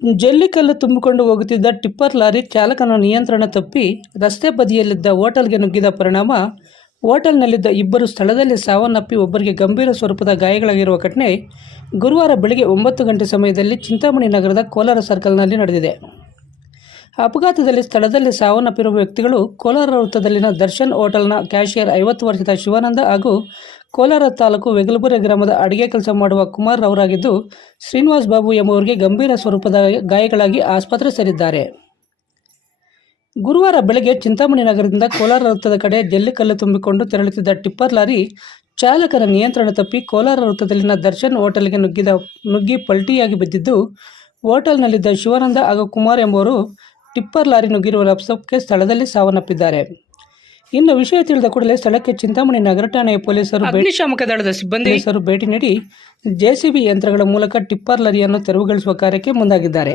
ಜಲ್ಲಿಕಲ್ಲು ತುಂಬಿಕೊಂಡು ಹೋಗುತ್ತಿದ್ದ tipper lorry ಚಾಲಕನ ನಿಯಂತ್ರಣ ತಪ್ಪಿ ರಸ್ತೆ ಬದಿಯಲ್ಲಿದ್ದ ಹೋಟೆಲ್ಗೆ ನುಗ್ಗಿದ ಪರಿಣಾಮ. ಹೋಟೆಲ್ನಲ್ಲಿದ್ದ ಇಬ್ಬರು ಸ್ಥಳದಲ್ಲಿ ಸಾವನ್ನಪ್ಪಿ ಒಬ್ಬರಿಗೆ ಗಂಭೀರ ಸ್ವರೂಪದ ಗಾಯಗಳಾಗಿರುವ ಘಟನೆ ಗುರುವಾರ ಬೆಳಗ್ಗೆ ಒಂಬತ್ತು ಗಂಟೆ ಸಮಯದಲ್ಲಿ ಚಿಂತಾಮಣಿ ನಗರದ ಕೋಲಾರ ಸರ್ಕಲ್ನಲ್ಲಿ ನಡೆದಿದೆ. ಅಪಘಾತದಲ್ಲಿ ಸ್ಥಳದಲ್ಲಿ ಸಾವನ್ನಪ್ಪಿರುವ ವ್ಯಕ್ತಿಗಳು ಕೋಲಾರ ವೃತ್ತದಲ್ಲಿನ ದರ್ಶನ್ ಹೋಟೆಲ್ನ ಕ್ಯಾಶಿಯರ್ ಐವತ್ತು ವರ್ಷದ ಶಿವಾನಂದ ಹಾಗೂ ಕೋಲಾರ ತಾಲೂಕು ವೆಗಲಬುರೆ ಗ್ರಾಮದ ಅಡಿಗೆ ಕೆಲಸ ಮಾಡುವ ಕುಮಾರ್ ಅವರಾಗಿದ್ದು ಶ್ರೀನಿವಾಸ್ ಬಾಬು ಎಂಬುವರಿಗೆ ಗಂಭೀರ ಸ್ವರೂಪದ ಗಾಯಗಳಾಗಿ ಆಸ್ಪತ್ರೆ ಸೇರಿದ್ದಾರೆ. ಗುರುವಾರ ಬೆಳಗ್ಗೆ ಚಿಂತಾಮಣಿ ನಗರದಿಂದ ಕೋಲಾರ ವೃತ್ತದ ಕಡೆ ಜಲ್ಲಿಕಲ್ಲು ತುಂಬಿಕೊಂಡು ತೆರಳುತ್ತಿದ್ದ ಟಿಪ್ಪರ್ ಲಾರಿ ಚಾಲಕನ ನಿಯಂತ್ರಣ ತಪ್ಪಿ ಕೋಲಾರ ವೃತ್ತದಲ್ಲಿನ ದರ್ಶನ್ ಹೋಟೆಲ್ಗೆ ನುಗ್ಗಿದ, ನುಗ್ಗಿ ಪಲ್ಟಿಯಾಗಿ ಬಿದ್ದಿದ್ದು, ಹೋಟೆಲ್ನಲ್ಲಿದ್ದ ಶಿವಾನಂದ ಹಾಗೂ ಕುಮಾರ್ ಎಂಬುವರು ಟಿಪ್ಪರ್ ಲಾರಿ ನುಗ್ಗಿರುವ ಲಪ್ಸಪ್ಗೆ ಸ್ಥಳದಲ್ಲಿ ಸಾವನ್ನಪ್ಪಿದ್ದಾರೆ. ಇನ್ನು ವಿಷಯ ತಿಳಿದ ಕೂಡಲೇ ಸ್ಥಳಕ್ಕೆ ಚಿಂತಾಮಣಿ ನಗರ ಠಾಣೆಯ ಪೊಲೀಸರು ಅಗ್ನಿಶಾಮಕ ದಳದ ಸಿಬ್ಬಂದಿ. ಪೊಲೀಸರು ಭೇಟಿ ನೀಡಿ ಜೆಸಿಬಿ ಯಂತ್ರಗಳ ಮೂಲಕ ಟಿಪ್ಪರ್ ಲರಿಯನ್ನು ತೆರವುಗೊಳಿಸುವ ಕಾರ್ಯಕ್ಕೆ ಮುಂದಾಗಿದ್ದಾರೆ.